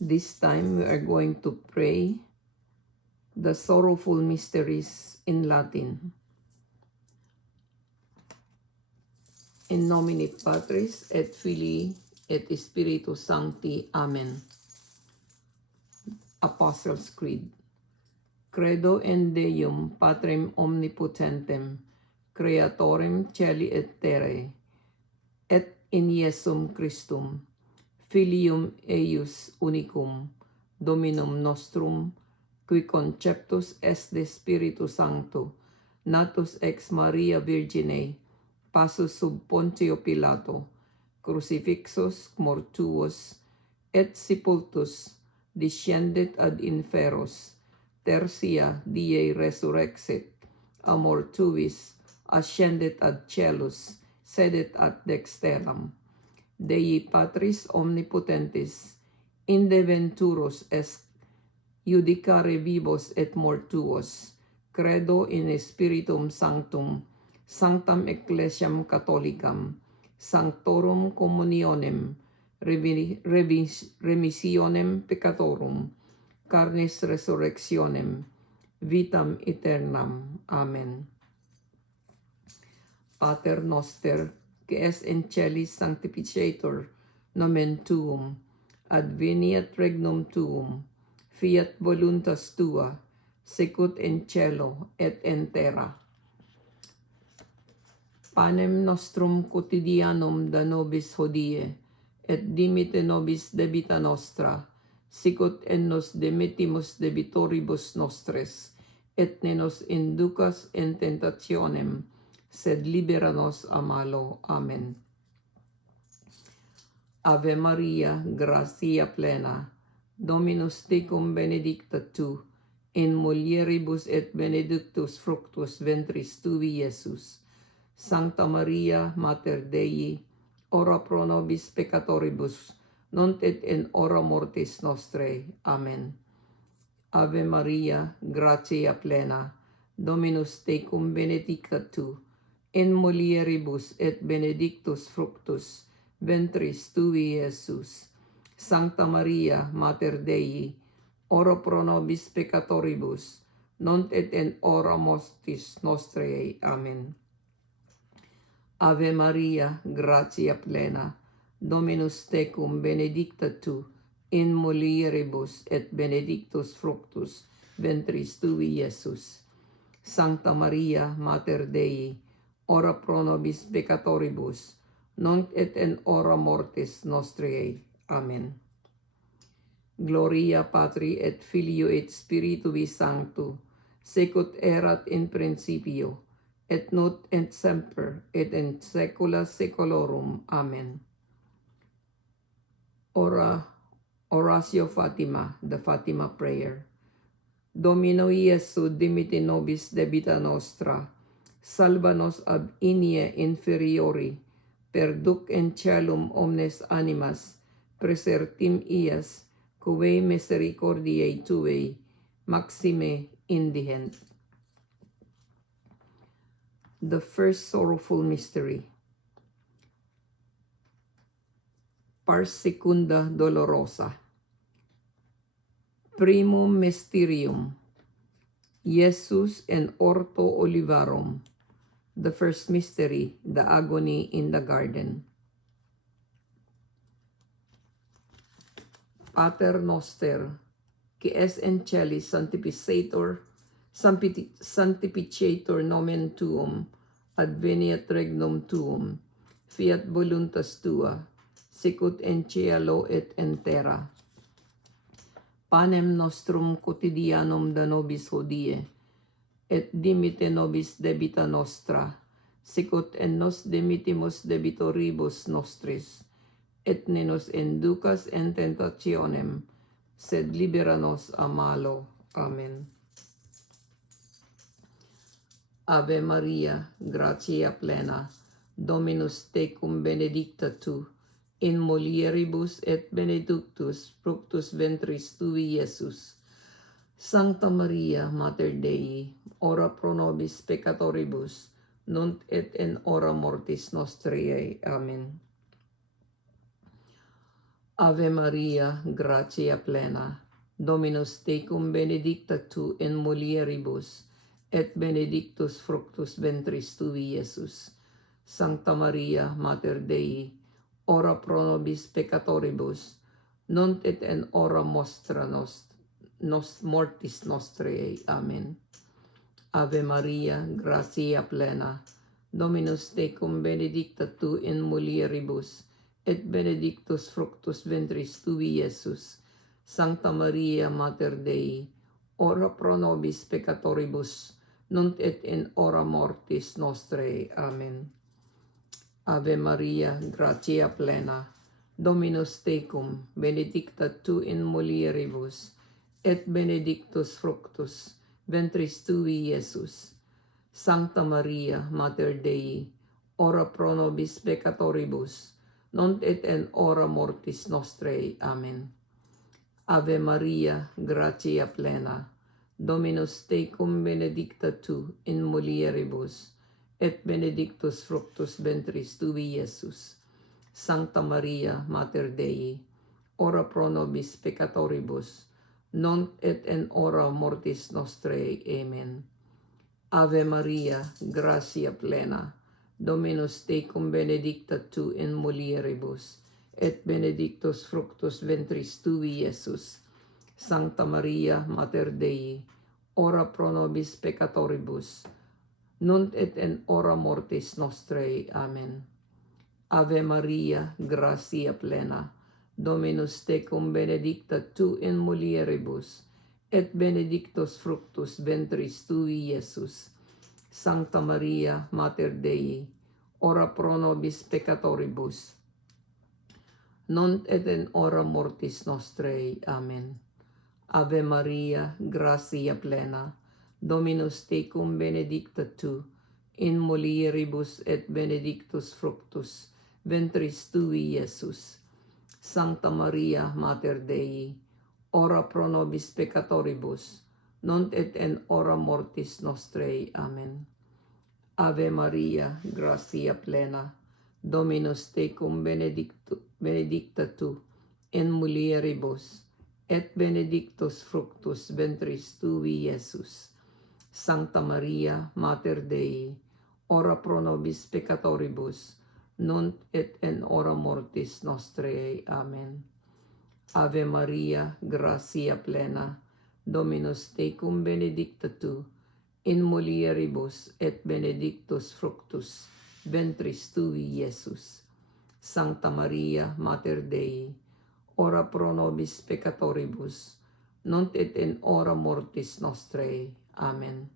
This time we are going to pray the sorrowful mysteries in Latin. In nomine Patris et Filii et Spiritus Sancti. Amen. Apostles' Creed. Credo in Deum Patrem omnipotentem, Creatorem celi et terrae, et in Iesum Christum, Filium eius unicum, Dominum nostrum, qui conceptus est de Spiritu Sancto, natus ex Maria Virgine, passus sub Pontio Pilato, crucifixus, mortuus, et sepultus, descendit ad inferos, tertia die resurrexit, a mortuis, ascendit ad celus, sedet ad dexteram, Dei Patris omnipotentis, inde venturus est judicare vivos et mortuos, credo in Spiritum Sanctum, Sanctam Ecclesiam Catholicam, Sanctorum Communionem, remissionem peccatorum, carnis resurrectionem, vitam aeternam. Amen. Pater noster, qui es in celis, sanctificetur nomen tuum, adveniat regnum tuum, fiat voluntas tua, sicut in cielo et in terra. Panem nostrum quotidianum da nobis hodie, et dimite nobis debita nostra, sicut en nos demitimus debitoribus nostres, et ne nos inducas in tentationem, sed libera nos a malo. Amen. Ave Maria, gratia plena, Dominus tecum benedicta tu, in mulieribus et benedictus fructus ventris tui, Iesus. Sancta Maria, Mater Dei, ora pro nobis peccatoribus, nunc et in hora mortis nostrae. Amen. Ave Maria, gratia plena, Dominus tecum benedicta tu, in mulieribus et benedictus fructus ventris tui, Iesus. Sancta Maria, Mater Dei, ora pro nobis peccatoribus, nunc et in hora mortis nostrae. Amen. Ave Maria, gratia plena, Dominus tecum benedicta tu, in mulieribus et benedictus fructus ventris tui, Iesus. Sancta Maria, Mater Dei, ora pro nobis peccatoribus, nunc et in hora mortis nostrae. Amen. Gloria Patri et Filio et Spiritui Sancto, sicut erat in principio, et nunc et semper, et in saecula saeculorum. Amen. Oratio Fatima, the Fatima Prayer. Domino Iesu, dimite nobis debita nostra, salva nos ab inie inferiori, perduc in caelum omnes animas, presertim ias, quae misericordiae tuae, maxime indigent. The first sorrowful mystery. Pars secunda dolorosa. Primum mysterium. Jesus in orto olivarum. The first mystery, the agony in the garden. Pater noster, qui es in celis, sanctificetur nomen tuum, adveniat regnum tuum, fiat voluntas tua, sicut in cielo et in terra. Panem nostrum quotidianum da nobis hodie, et dimite nobis debita nostra, sicut en nos demitimus debitoribus nostris, et ne nos inducas in tentationem, sed libera nos a malo. Amen. Ave Maria, gratia plena, Dominus tecum benedicta tu, in mulieribus et benedictus fructus ventris tui, Iesus. Sancta Maria, Mater Dei, ora pro nobis peccatoribus, nunc et in hora mortis nostrae. Amen. Ave Maria, gratia plena, Dominus tecum benedicta tu in mulieribus, et benedictus fructus ventris tui, Iesus. Sancta Maria, Mater Dei, ora pro nobis peccatoribus, nunc et in hora mortis nostrae. Amen. Ave Maria, gratia plena, Dominus tecum benedicta tu in mulieribus, et benedictus fructus ventris tui, Iesus. Sancta Maria, Mater Dei, ora pro nobis peccatoribus, nunc et in hora mortis nostrae. Amen. Ave Maria, gratia plena, Dominus tecum, benedicta tu in mulieribus, et benedictus fructus ventris tui, Iesus. Sancta Maria, Mater Dei, ora pro nobis peccatoribus, nunc et in hora mortis nostrae. Amen. Ave Maria, gratia plena, Dominus tecum benedicta tu in mulieribus, et benedictus fructus ventris tui, Iesus. Sancta Maria, Mater Dei, ora pro nobis peccatoribus, nunc et in hora mortis nostrae. Amen. Ave Maria, gratia plena, Dominus tecum benedicta tu in mulieribus, et benedictus fructus ventris tui, Iesus. Sancta Maria, Mater Dei, ora pro nobis peccatoribus, nunc et in hora mortis nostrae. Amen. Ave Maria, gratia plena, Dominus tecum benedicta tu in mulieribus, et benedictus fructus ventris tui, Iesus. Sancta Maria, Mater Dei, ora pro nobis peccatoribus, nunc et in hora mortis nostrae. Amen. Ave Maria, gratia plena, Dominus tecum benedicta tu in mulieribus, et benedictus fructus ventris tui, Iesus. Sancta Maria, Mater Dei, ora pro nobis peccatoribus, nunc et in hora mortis nostrae. Amen. Ave Maria, gratia plena, Dominus tecum benedicta tu in mulieribus, et benedictus fructus ventris tui, Iesus. Sancta Maria, Mater Dei, ora pro nobis peccatoribus, nunc et in hora mortis nostrae. Amen. Ave Maria, gratia plena, Dominus tecum benedicta tu in mulieribus, et benedictus fructus ventris tui, Iesus. Sancta Maria, Mater Dei, ora pro nobis peccatoribus, nunc et in hora mortis nostrae. Amen.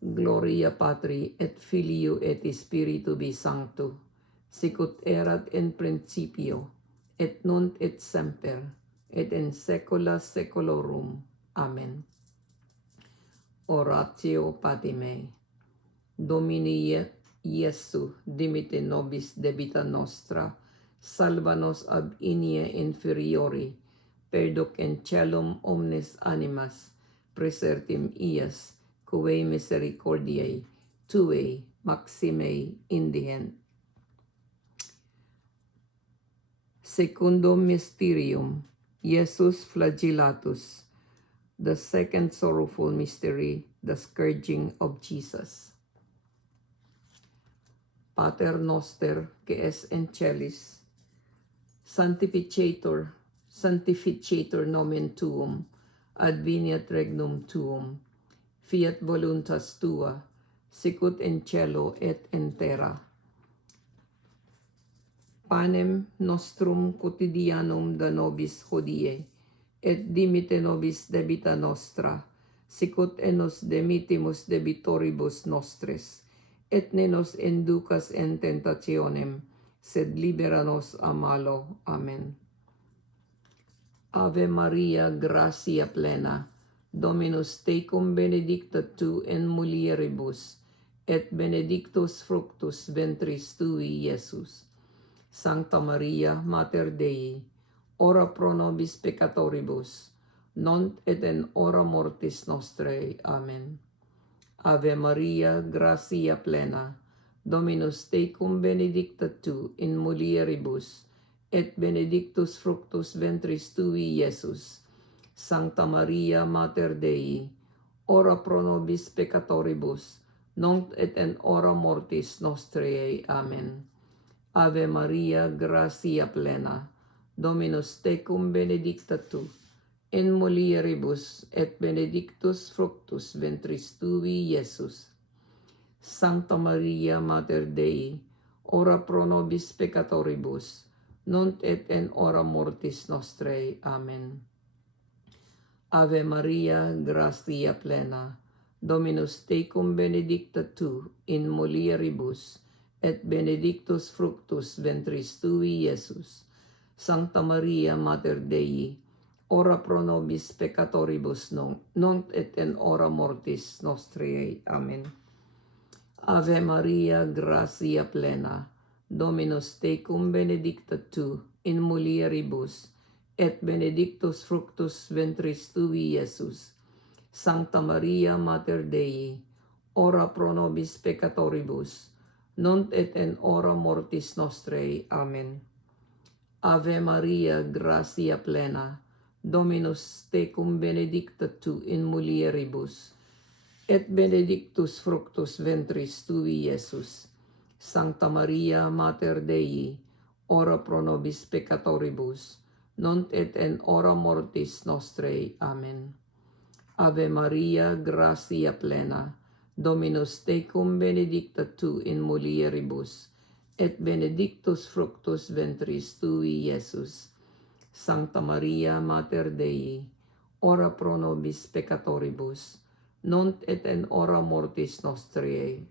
Gloria Patri et Filio et Spiritui Sancto, sicut erat in principio, et nunc et semper, et in saecula saeculorum. Amen. Oratio Patime. Domini Iesu, dimite nobis debita nostra, salva nos ab inie inferiori, perduc in caelum omnes animas, praesertim ias, quae misericordiae Tuae maxime indigent. Secundum mysterium, Iesus flagellatus. The second sorrowful mystery, the scourging of Jesus. Pater noster, que es in celis, sanctificator nomen tuum, adveniat regnum tuum, fiat voluntas tua, sicut in cielo et in terra. Panem nostrum quotidianum da nobis hodie, et dimite nobis debita nostra, sicut et nos demitimus debitoribus nostres, et ne nos inducas in tentationem, sed libera nos a malo. Amen. Ave Maria, gratia plena, Dominus tecum benedicta tu in mulieribus, et benedictus fructus ventris tui, Iesus. Sancta Maria, Mater Dei, ora pro nobis peccatoribus, nunc et in hora mortis nostrae. Amen. Ave Maria, gratia plena, Dominus tecum benedicta tu in mulieribus, et benedictus fructus ventris tui, Iesus. Sancta Maria, Mater Dei, ora pro nobis peccatoribus, nunc et in hora mortis nostrae. Amen. Ave Maria, gratia plena, Dominus tecum, benedicta tu, in mulieribus, et benedictus fructus ventris tui, Iesus. Sancta Maria, Mater Dei, ora pro nobis peccatoribus, nunc et in hora mortis nostrae. Amen. Ave Maria, gratia plena, Dominus tecum, benedicta tu, in mulieribus, et benedictus fructus ventris tui, Iesus. Sancta Maria, Mater Dei, ora pro nobis peccatoribus, nunc et in hora mortis nostrae. Amen. Ave Maria, gratia plena, Dominus tecum, benedicta tu, in mulieribus, et benedictus fructus ventris tui, Iesus. Sancta Maria, Mater Dei, ora pro nobis peccatoribus, nunc et in hora mortis nostrae. Amen. Ave Maria, gratia plena, Dominus tecum, benedicta tu in mulieribus, et benedictus fructus ventris tui, Iesus. Sancta Maria, Mater Dei, ora pro nobis peccatoribus, nunc et in hora mortis nostrae. Amen. Ave Maria, gratia plena, Dominus tecum, benedicta tu in mulieribus, et benedictus fructus ventris tui, Iesus. Sancta Maria, Mater Dei, ora pro nobis peccatoribus, nunc et in hora mortis nostrae.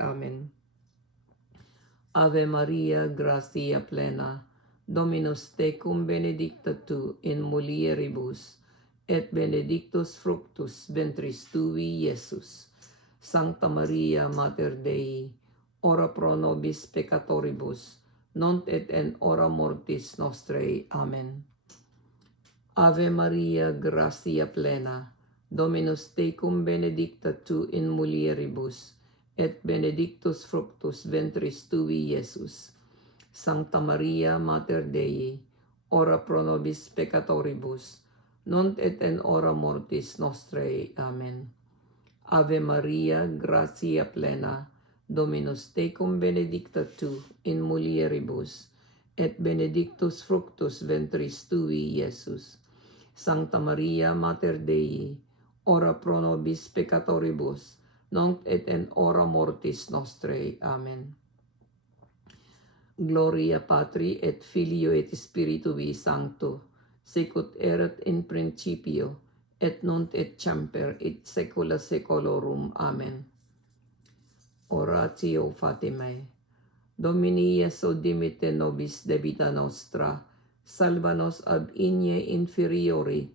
Amen. Ave Maria, gratia plena, Dominus tecum, benedicta tu in mulieribus, et benedictus fructus ventris tui, Iesus. Sancta Maria, Mater Dei, ora pro nobis peccatoribus, nunc et in hora mortis nostrae. Amen. Ave Maria, gratia plena, Dominus tecum, benedicta tu in mulieribus, et benedictus fructus ventris tui, Iesus. Sancta Maria, Mater Dei, ora pro nobis peccatoribus, nunc et in hora mortis nostrae. Amen. Ave Maria, gratia plena, Dominus tecum, benedicta tu in mulieribus, et benedictus fructus ventris tui, Iesus. Sancta Maria, Mater Dei, ora pro nobis peccatoribus, nunc et in hora mortis nostrae. Amen. Gloria Patri et Filio et Spiritui Sancto, sicut erat in principio, et nunc et semper et saecula saeculorum. Amen. Oratio Fatimae. Domini Iesu dimite nobis debita nostra, salva nos ab igne inferiori,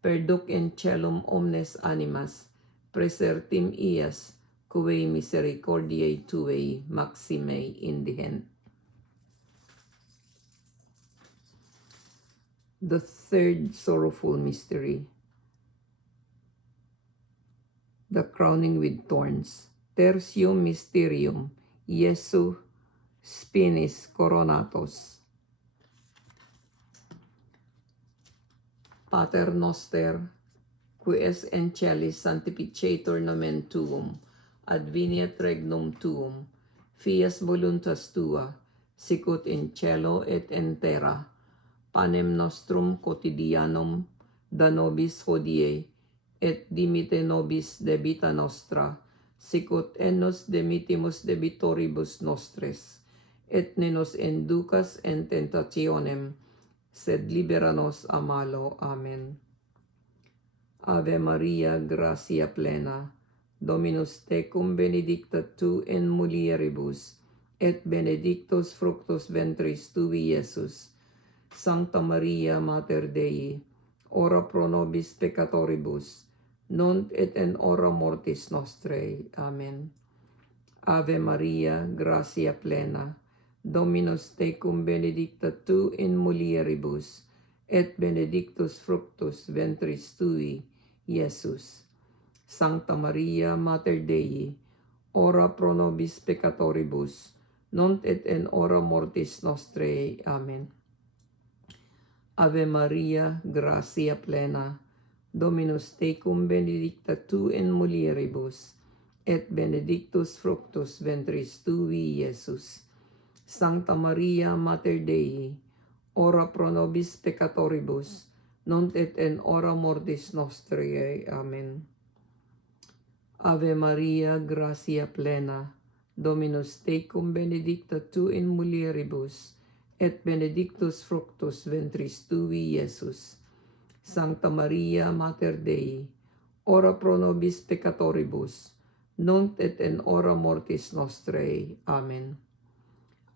perduc in celum omnes animas, presertim ias, quae misericordiae tuae maxime indigent. The third sorrowful mystery, the crowning with thorns. Tertium mysterium, Iesu spinis coronatus. Pater noster, qui es in celis, sanctificetur nomen tuum, adveniat regnum tuum, fias voluntas tua, sicut in cielo et in terra. Panem nostrum quotidianum da nobis hodie, et dimite nobis debita nostra, sicut en nos demitimus debitoribus nostres, et ne nos inducas in tentationem, sed libera nos a malo. Amen. Ave Maria, gratia plena, Dominus tecum, benedicta tu in mulieribus, et benedictus fructus ventris tui, Iesus. Sancta Maria, Mater Dei, ora pro nobis peccatoribus, nunc et in hora mortis nostrae. Amen. Ave Maria, gratia plena, Dominus tecum, benedicta tu in mulieribus, et benedictus fructus ventris tui, Iesus. Sancta Maria, Mater Dei, ora pro nobis peccatoribus, nunc et in hora mortis nostrae. Amen. Ave Maria, gratia plena, Dominus tecum benedicta tu in mulieribus, et benedictus fructus ventris tui, Iesus. Sancta Maria, Mater Dei, ora pro nobis peccatoribus, nunc et in hora mortis nostrae. Amen. Ave Maria, gratia plena, Dominus tecum benedicta tu in mulieribus, et benedictus fructus ventris tui, Iesus. Sancta Maria, Mater Dei, ora pro nobis peccatoribus, nunc et in hora mortis nostrae. Amen.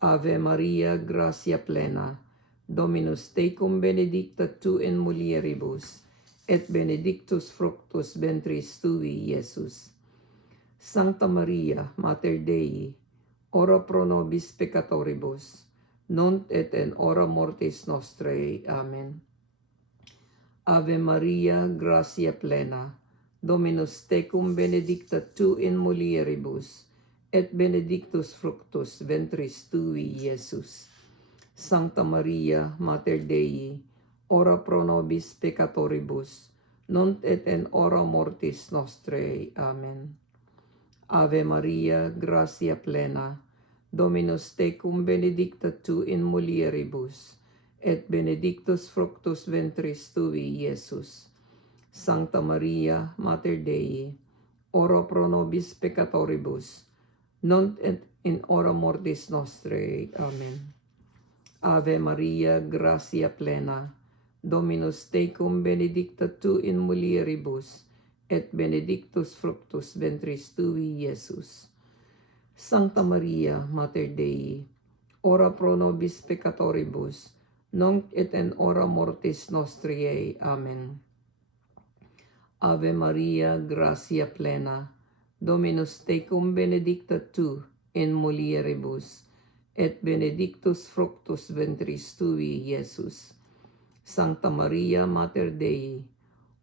Ave Maria, gratia plena, Dominus tecum benedicta tu in mulieribus, et benedictus fructus ventris tui, Iesus. Sancta Maria, Mater Dei, ora pro nobis peccatoribus, nunc et in hora mortis nostrae. Amen. Ave Maria, gratia plena, Dominus tecum benedicta tu in mulieribus, et benedictus fructus ventris tui, Iesus. Sancta Maria, Mater Dei, ora pro nobis peccatoribus, nunc et in hora mortis nostrae. Amen. Ave Maria, gratia plena, Dominus tecum benedicta tu in mulieribus, et benedictus fructus ventris tui, Iesus. Sancta Maria, Mater Dei, ora pro nobis peccatoribus, nunc et in hora mortis nostrae. Amen. Ave Maria, gratia plena, Dominus tecum benedicta tu in mulieribus, et benedictus fructus ventris tui, Iesus. Sancta Maria, Mater Dei, ora pro nobis peccatoribus, nunc et in hora mortis nostrae. Amen. Ave Maria, gratia plena, Dominus tecum benedicta tu in mulieribus, et benedictus fructus ventris tui, Iesus. Sancta Maria, Mater Dei,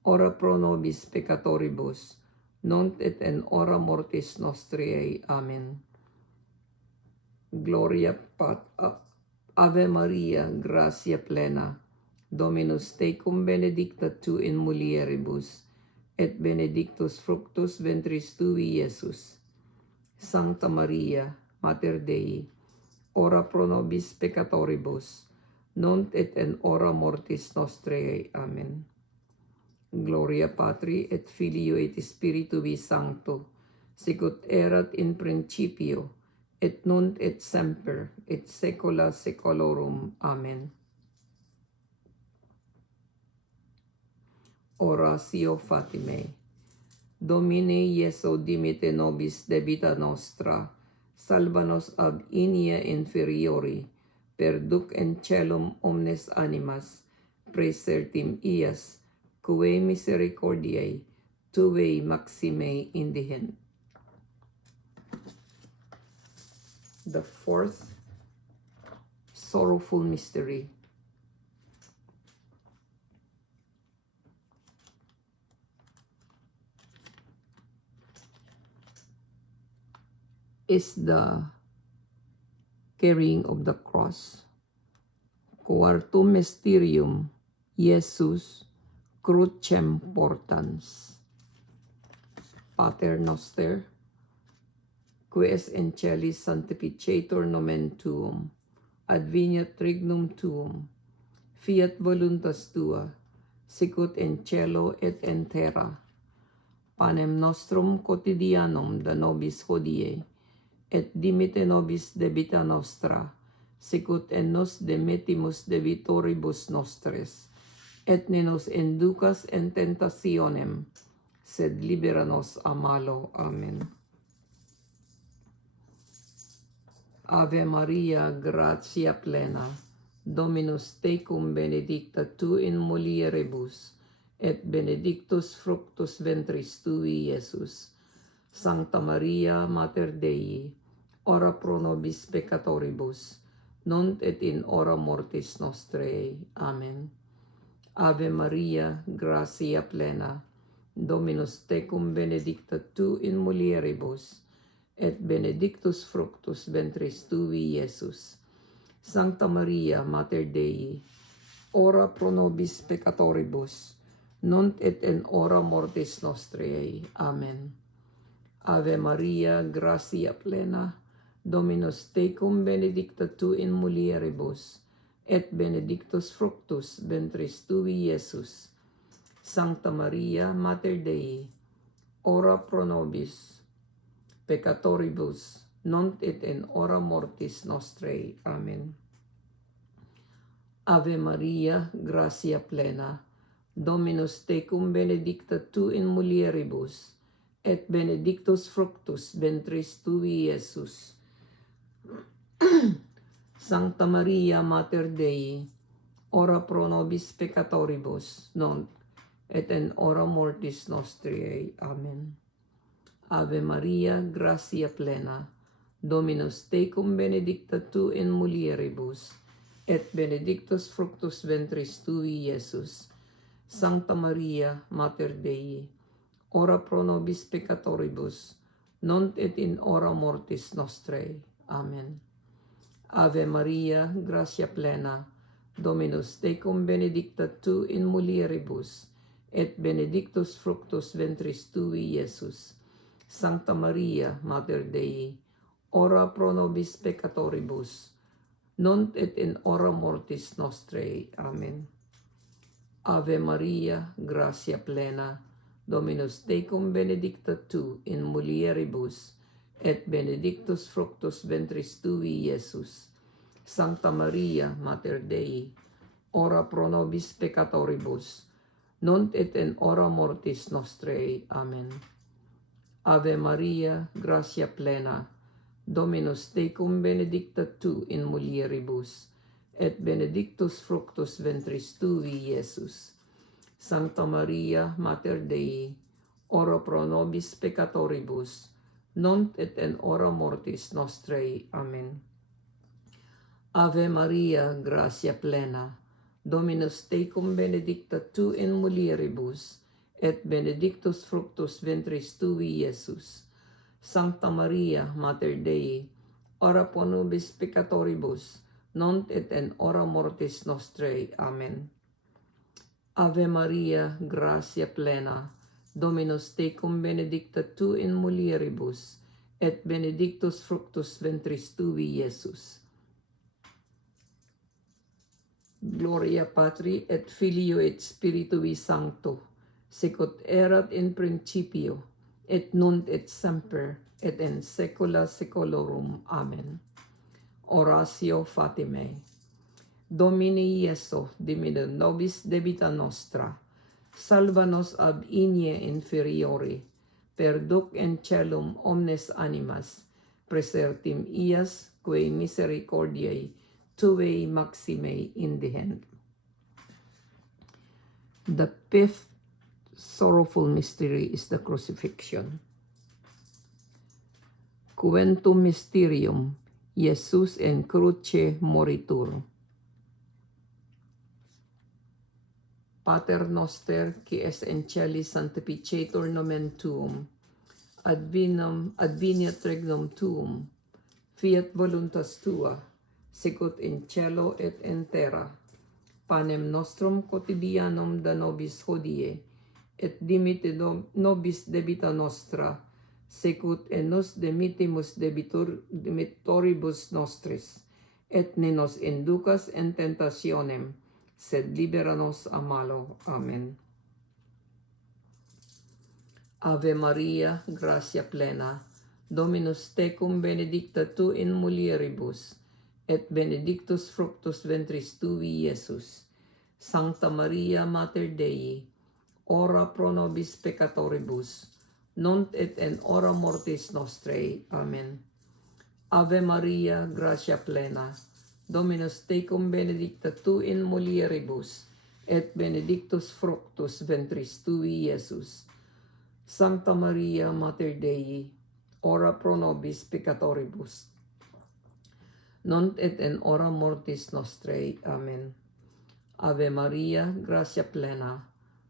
ora pro nobis peccatoribus, nunc et in hora mortis nostrae. Amen. Gloria Ave Maria, gratia plena, Dominus tecum benedicta tu in mulieribus, et benedictus fructus ventris tui, Iesus. Sancta Maria, Mater Dei, ora pro nobis peccatoribus, nunc et in hora mortis nostrae. Amen. Gloria Patri et Filio et Spiritui Sancto, sicut erat in principio, et nunc et semper, et saecula saeculorum. Amen. Oratio Fatimae. Domine Iesu dimite nobis debita nostra, salva nos ab inia inferiori, perduc in caelum omnes animas, praesertim ias, quae misericordiae tuae maximae indihent. The fourth sorrowful mystery. Is the carrying of the cross. Quartum mysterium, Jesus crucem portans. Pater noster, qui es in celis sanctificetur nomen tuum, adveniat regnum tuum, fiat voluntas tua, sicut in cielo et in terra. Panem nostrum quotidianum da nobis hodie, et dimite nobis debita nostra, sicut en nos demetimus debitoribus nostres, et ne nos inducas in tentationem, sed libera nos a malo. Amen. Ave Maria, gratia plena, Dominus tecum benedicta tu in mulieribus, et benedictus fructus ventris tui, Iesus. Sancta Maria, Mater Dei, ora pro nobis peccatoribus, nunc et in hora mortis nostrae. Amen. Ave Maria, gratia plena, Dominus tecum benedicta tu in mulieribus, et benedictus fructus ventris tui, Iesus. Sancta Maria, Mater Dei, ora pro nobis peccatoribus, nunc et in hora mortis nostrae. Amen. Ave Maria, gratia plena, Dominus tecum, benedicta tu in mulieribus, et benedictus fructus ventris tui, Iesus. Sancta Maria, Mater Dei, ora pro nobis peccatoribus, nunc et in hora mortis nostrae. Amen. Ave Maria, gratia plena, Dominus tecum, benedicta tu in mulieribus, et benedictus fructus ventris tui, Iesus. Sancta Maria, Mater Dei, ora pro nobis peccatoribus, nunc et in hora mortis nostrae. Amen. Ave Maria, gratia plena, Dominus tecum, benedicta tu in mulieribus, et benedictus fructus ventris tui, Iesus. Sancta Maria, Mater Dei, ora pro nobis peccatoribus, nunc et in hora mortis nostrae. Amen. Ave Maria, gratia plena, Dominus tecum, benedicta tu in mulieribus, et benedictus fructus ventris tui, Iesus. Sancta Maria, Mater Dei, ora pro nobis peccatoribus, nunc et in hora mortis nostrae. Amen. Ave Maria, gratia plena, Dominus tecum, benedicta tu in mulieribus, et benedictus fructus ventris tui, Iesus. Sancta Maria, Mater Dei, ora pro nobis peccatoribus, nunc et in hora mortis nostrae. Amen. Ave Maria, gratia plena, Dominus tecum, benedicta tu in mulieribus, et benedictus fructus ventris tui, Iesus. Sancta Maria, Mater Dei, ora pro nobis peccatoribus, nunc et in hora mortis nostrae. Amen. Ave Maria, gratia plena, Dominus tecum, benedicta tu in mulieribus, et benedictus fructus ventris tui, Iesus. Sancta Maria, Mater Dei, ora pro nobis peccatoribus, nunc et in hora mortis nostrae. Amen. Ave Maria, gratia plena, Dominus tecum, benedicta tu in mulieribus, et benedictus fructus ventris tui, Iesus. Gloria Patri et Filio et Spiritui Sancto, sicut erat in principio, et nunc et semper, et in saecula saeculorum. Amen. Oratio Fatimae. Domini Iesu, dimine nobis debita nostra, salva nos ab inie inferiori, perduc in celum omnes animas, presertim ias quae misericordiae tuae maximae indihent. The fifth sorrowful mystery is the crucifixion. Quintum mysterium, Jesus in cruce moritur. Pater noster, qui es in celis, sanctificetur nomen tuum, adveniat regnum tuum, fiat voluntas tua, sicut in cielo et in terra. Panem nostrum quotidianum da nobis hodie, et dimitte nobis debita nostra, sicut et nos dimittimus debitoribus nostris, et ne nos inducas in tentationem, sed libera nos a malo. Amen. Ave Maria, gratia plena, Dominus tecum, benedicta tu in mulieribus, et benedictus fructus ventris tui, Iesus. Sancta Maria, Mater Dei, ora pro nobis peccatoribus, nunc et in hora mortis nostrae. Amen. Ave Maria, gratia plena, Dominus tecum, benedicta tu in mulieribus, et benedictus fructus ventris tui, Iesus. Sancta Maria, Mater Dei, ora pro nobis peccatoribus, nunc et in hora mortis nostrae. Amen. Ave Maria, gratia plena,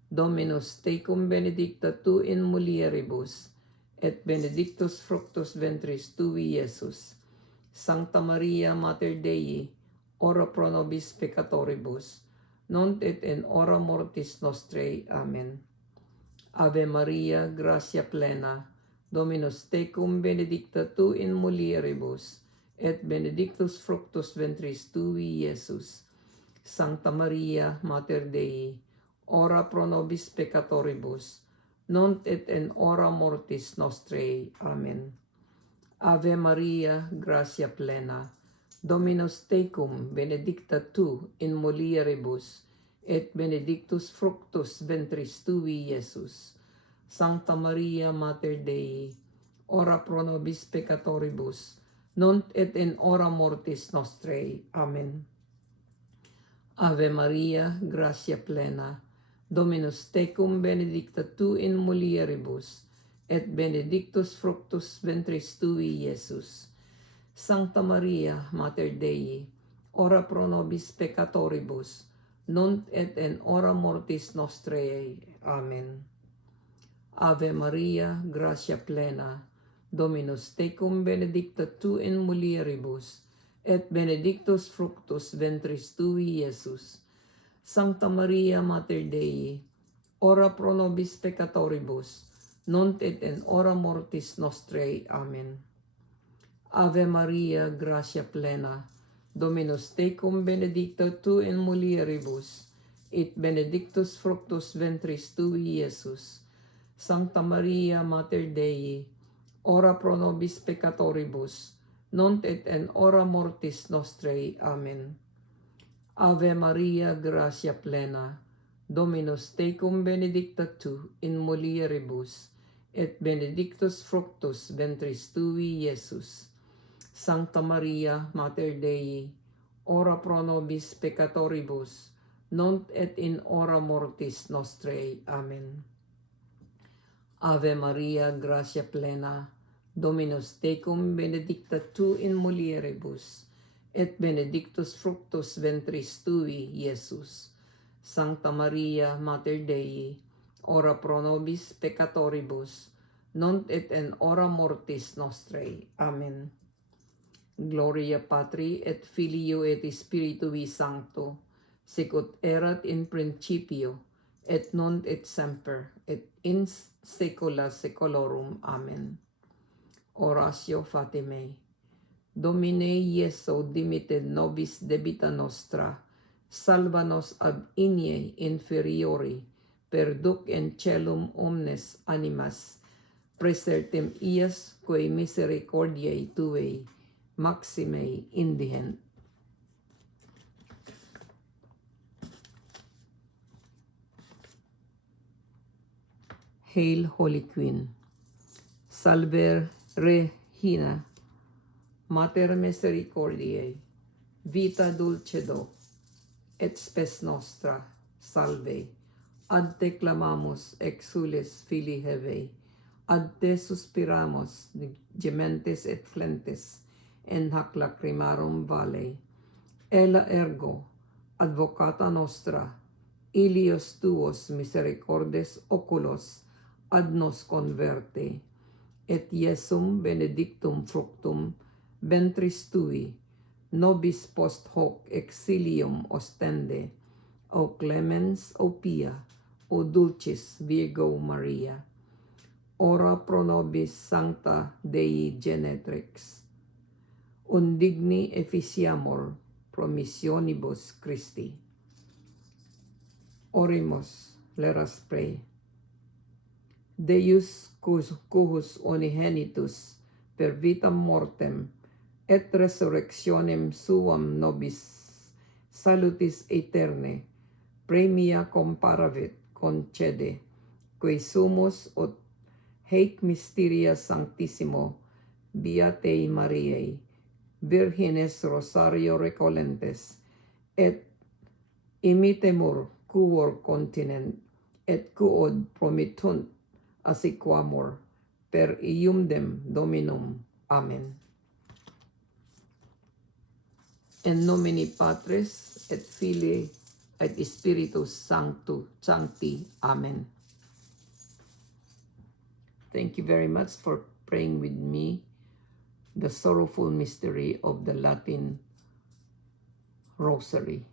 Dominus tecum, benedicta tu in mulieribus, et benedictus fructus ventris tui, Iesus. Sancta Maria, Mater Dei, ora pro nobis peccatoribus, nunc et in hora mortis nostrae. Amen. Ave Maria, gratia plena, Dominus tecum, benedicta tu in mulieribus, et benedictus fructus ventris tui, Iesus. Sancta Maria, Mater Dei, ora pro nobis peccatoribus, nunc et in hora mortis nostrae. Amen. Ave Maria, gratia plena, Dominus tecum, benedicta tu in mulieribus, et benedictus fructus ventris tui, Iesus. Sancta Maria, Mater Dei, ora pro nobis peccatoribus, nunc et in hora mortis nostrae. Amen. Ave Maria, gratia plena, Dominus tecum, benedicta tu in mulieribus, et benedictus fructus ventris tui, Iesus. Sancta Maria, Mater Dei, ora pro nobis peccatoribus, nunc et in hora mortis nostrae. Amen. Ave Maria, gratia plena, Dominus tecum, benedicta tu in mulieribus, et benedictus fructus ventris tui, Iesus. Sancta Maria, Mater Dei, ora pro nobis peccatoribus, nunc et in hora mortis nostrae. Amen. Ave Maria, gratia plena, Dominus tecum, benedicta tu in mulieribus, et benedictus fructus ventris tui, Iesus. Sancta Maria, Mater Dei, ora pro nobis peccatoribus, nunc et in hora mortis nostrae. Amen. Ave Maria, gratia plena, Dominus tecum, benedicta tu in mulieribus, et benedictus fructus ventris tui, Iesus. Sancta Maria, Mater Dei, ora pro nobis peccatoribus, nunc et in hora mortis nostrae. Amen. Ave Maria, gratia plena, Dominus tecum, benedicta tu in mulieribus, et benedictus fructus ventris tui, Iesus. Sancta Maria, Mater Dei, ora pro nobis peccatoribus, nunc et in hora mortis nostrae. Amen. Gloria Patri et Filio et Spiritui Sancto, sic ut erat in principio, et nunc et semper, et in saecula saeculorum. Amen. Oratio Fatimae. Domine Iesu dimitte nobis debita nostra, salva nos ab inie inferiori, perduc in celum omnes animas, presertim ias quae misericordiae tuae, maxime indigent. Hail, Holy Queen. Salve Regina, Mater misericordiae, vita dulcedo, et spes nostra, salve. Ad te clamamus, exules filii Hevae, ad te suspiramus, gementes et flentes, en hac lacrimarum vale. Ella ergo, advocata nostra, ilios tuos misericordes oculos, ad nos converte, et Iesum benedictum fructum ventris tui, nobis post hoc exilium ostende, o clemens, o pia, o dulcis Virgo Maria. Ora pro nobis Sancta Dei Genetrix, undigni efficiamur promissionibus Christi. Orimus, let us pray. Deus cujus unigenitus per vitam mortem et resurrectionem suam nobis salutis aeterne premia comparavit concede, quae sumus ut haec mysteria sanctissimo Beatae Mariae, Virgines Rosario recolentes, et imitemur quor continent, et quod promittunt assiquamur, per iumdem Dominum. Amen. In nomine Patris et Filii et Spiritus Sancti. Amen. Thank you very much for praying with me the sorrowful mystery of the Latin Rosary.